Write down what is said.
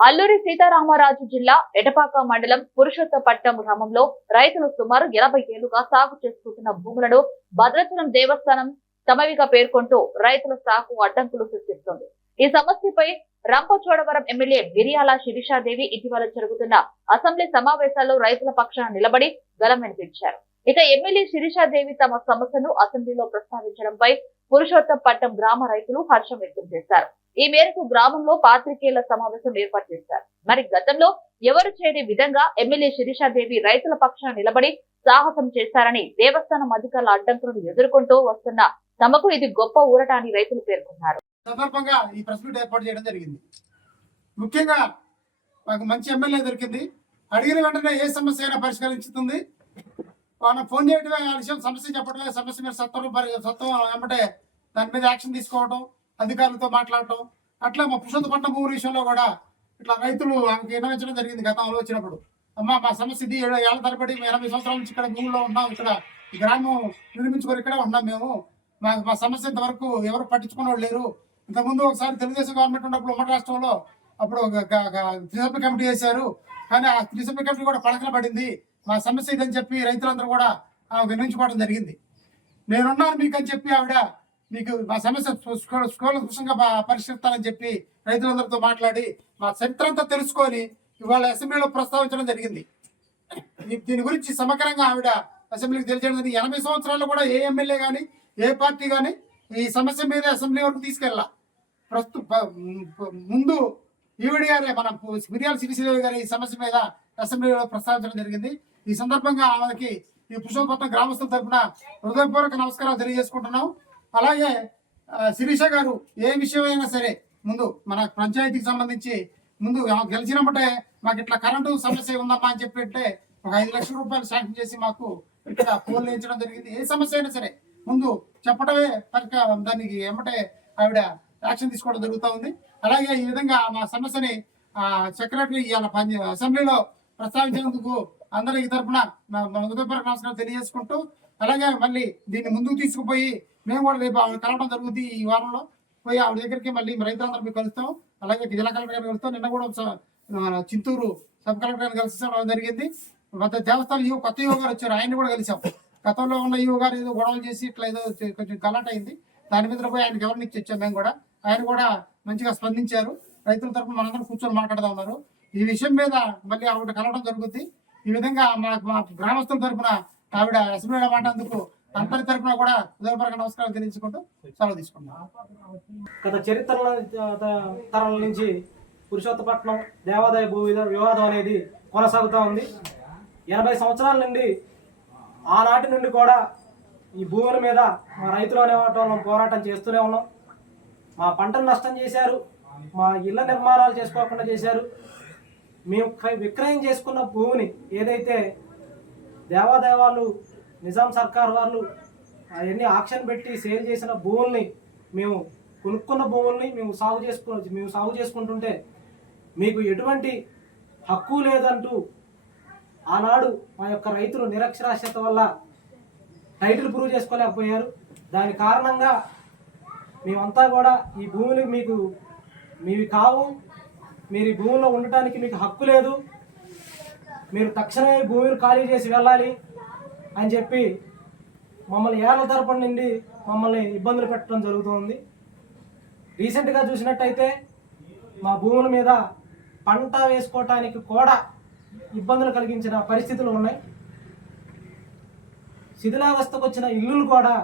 అల్లూరి సీతారామరాజు జిల్లా ఎటపాక మండలం పురుషోత్తపట్నం గ్రామంలో రైతులు సుమారు ఎనభై ఏళ్ళుగా సాగు చేసుకుంటున్న భూములను భద్రాచలం దేవస్థానం తమవిగా పేర్కొంటూ రైతుల సాగు అడ్డంకులు సృష్టిస్తోంది. ఈ సమస్యపై రంపచోడవరం ఎమ్మెల్యే బిరియాల శిరీషాదేవి ఇటీవల జరుగుతున్న అసెంబ్లీ సమావేశాల్లో రైతుల పక్షాన నిలబడి గలం వినిపించారు. ఇక ఎమ్మెల్యే శిరీషాదేవి తమ సమస్యను అసెంబ్లీలో ప్రస్తావించడంపై పురుషోత్తపట్నం గ్రామ రైతులు హర్షం వ్యక్తం చేశారు. ఈ మేరకు గ్రామంలో పాత్రికేయుల సమావేశం ఏర్పాటు చేశారు. మరి గతంలో ఎవరు చేయని విధంగా ఎమ్మెల్యే శిరీషాదేవి రైతుల పక్షాన నిలబడి సాహసం చేశారని దేవస్థానం అధికారుల అడ్డంకులను ఎదుర్కొంటూ వస్తున్న తమకు ఇది గొప్ప ఊరట అని రైతులు పేర్కొన్నారు. సందర్భంగా ఈ ప్రెస్ మీట్ ఏర్పాటు చేయడం జరిగింది. ముఖ్యంగా మాకు మంచి ఎమ్మెల్యే దొరికింది. అడిగిన వెంటనే ఏ సమస్య అయినా పరిష్కరించుతుంది. మనం ఫోన్ చేయడమే ఆ విషయం సమస్య చెప్పడమే సమస్య మీద సత్వరం సత్వం వెంబటే దాని మీద యాక్షన్ తీసుకోవడం అధికారులతో మాట్లాడటం అట్లా మా పురుషోత్తపట్నం భూమి విషయంలో కూడా ఇట్లా రైతులు ఆమెకు విన్నవించడం జరిగింది గతంలో వచ్చినప్పుడు. అమ్మా మా సమస్య ఇది ఏడు ఏళ్ళ తరబడి ఎనభై సంవత్సరాల నుంచి ఇక్కడ భూమిలో ఉన్నాం ఇక్కడ ఈ గ్రామం నిర్మించుకొని ఇక్కడే ఉన్నాం మేము. మా మా సమస్య ఇంతవరకు ఎవరు పట్టించుకునేవాళ్ళు లేరు. ఇంతకుముందు ఒకసారి తెలుగుదేశం గవర్నమెంట్ ఉన్నప్పుడు ఉమ్మడి రాష్ట్రంలో అప్పుడు త్రిసభ్య కమిటీ చేశారు కానీ ఆ త్రిసభ్య కమిటీ కూడా పడకన పడింది. మా సమస్య ఇదని చెప్పి రైతులందరూ కూడా ఆమె జరిగింది. నేనున్నాను మీకు అని చెప్పి ఆవిడ మీకు మా సమస్య స్కూలంగా పరిష్కరిస్తానని చెప్పి రైతులందరితో మాట్లాడి మా చరిత్ర అంతా తెలుసుకొని ఇవాళ అసెంబ్లీలో ప్రస్తావించడం జరిగింది. దీని గురించి సమగ్రంగా ఆవిడ అసెంబ్లీకి తెలియజేయడం జరిగింది. ఎనభై సంవత్సరాలు కూడా ఏ ఎమ్మెల్యే కానీ ఏ పార్టీ కానీ ఈ సమస్య మీద అసెంబ్లీ వరకు తీసుకెళ్ళాల ప్రస్తు ముందు ఈవిడి గారే మన మిరియాల సిరిసిదేవి గారి ఈ సమస్య మీద అసెంబ్లీలో ప్రస్తావించడం జరిగింది. ఈ సందర్భంగా ఆమెకి ఈ పుష్పపట్నం గ్రామస్తుల తరఫున హృదయపూర్వక నమస్కారాలు తెలియజేసుకుంటున్నాం. అలాగే శిరీష గారు ఏ విషయమైనా సరే ముందు మన పంచాయతీకి సంబంధించి ముందు గెలిచినప్పుడే మాకు ఇట్లా కరెంటు సమస్య ఉందమ్మా అని చెప్పింటే ఒక ఐదు లక్షల రూపాయలు శాంక్షన్ చేసి మాకు ఇక్కడ పోల్ వేయించడం జరిగింది. ఏ సమస్య అయినా సరే ముందు చెప్పడమే కనుక దానికి ఏమంటే ఆవిడ యాక్షన్ తీసుకోవడం జరుగుతూ ఉంది. అలాగే ఈ విధంగా మా సమస్యని సెక్రటరీ ఇవాళ అసెంబ్లీలో ప్రస్తావించినందుకు అందరికి తరఫున హృదయపూర్వక నమస్కారం తెలియజేసుకుంటూ అలాగే మళ్ళీ దీన్ని ముందుకు తీసుకుపోయి మేము కూడా రేపు ఆవిడ కలవడం జరుగుతుంది ఈ వారంలో. పోయి ఆవిడ దగ్గరికి మళ్ళీ రైతులందరూ కలుస్తాం. అలాగే జిల్లా కలెక్టర్ గారిని కలుస్తాం. నిన్న కూడా చింతూరు సబ్ కలెక్టర్ గారిని కలిసి జరిగింది. మొత్తం దేవస్థానం యువ కొత్త యువ గారు వచ్చారు. ఆయన కూడా కలిసాం. గతంలో ఉన్న యువ గారు ఏదో గొడవలు చేసి ఇట్లా ఏదో కొంచెం గలాట్ అయింది. దాని మీద పోయి ఆయన గవర్నమెంట్ ఇచ్చాం మేము కూడా. ఆయన కూడా మంచిగా స్పందించారు. రైతుల తరపున మనందరం కూర్చొని మాట్లాడుతూ ఉన్నారు. ఈ విషయం మీద మళ్ళీ ఆవిడ కలవడం జరుగుతుంది ఈ విధంగా మా మా గ్రామస్తుల తరపున ఆవిడ అసెంబ్లీలో మాట్లాడేందుకు అందరి తరపున కూడా హృదయపూర్వక నమస్కారం తెలియజేసుకుంటూ సెలవు తీసుకుంటాం గత చరిత్ర తరం నుంచి పురుషోత్తపట్నం దేవాదాయ భూ వివాదం అనేది కొనసాగుతూ ఉంది. ఎనభై సంవత్సరాల నుండి ఆనాటి నుండి కూడా ఈ భూముల మీద మా రైతులు అనేవాటం పోరాటం చేస్తూనే ఉన్నాం. మా పంటను నష్టం చేశారు. మా ఇళ్ళ నిర్మాణాలు చేసుకోకుండా చేశారు. మేము విక్రయం చేసుకున్న భూమిని ఏదైతే దేవాదాయ వాళ్ళు నిజాం సర్కార్ వాళ్ళు అవన్నీ ఆక్షన్ పెట్టి సేల్ చేసిన భూముల్ని మేము కొనుక్కున్న భూముల్ని మేము సాగు చేసుకు మేము సాగు చేసుకుంటుంటే మీకు ఎటువంటి హక్కు లేదంటూ ఆనాడు మా యొక్క రైతులు నిరక్షరాస్యత వల్ల టైటిల్ ప్రూవ్ చేసుకోలేకపోయారు. దాని కారణంగా మేమంతా కూడా ఈ భూములు మీకు మీవి కావు. మీరు ఈ భూమిలో ఉండటానికి మీకు హక్కు లేదు. మీరు తక్షణమే భూమిని ఖాళీ చేసి వెళ్ళాలి అని చెప్పి మమ్మల్ని ఏళ్ళ తరపున నుండి మమ్మల్ని ఇబ్బందులు పెట్టడం జరుగుతుంది. రీసెంట్గా చూసినట్టయితే మా భూముల మీద పంట వేసుకోవటానికి కూడా ఇబ్బందులు కలిగించిన పరిస్థితులు ఉన్నాయి. శిథిలావస్థకు వచ్చిన ఇల్లులు కూడా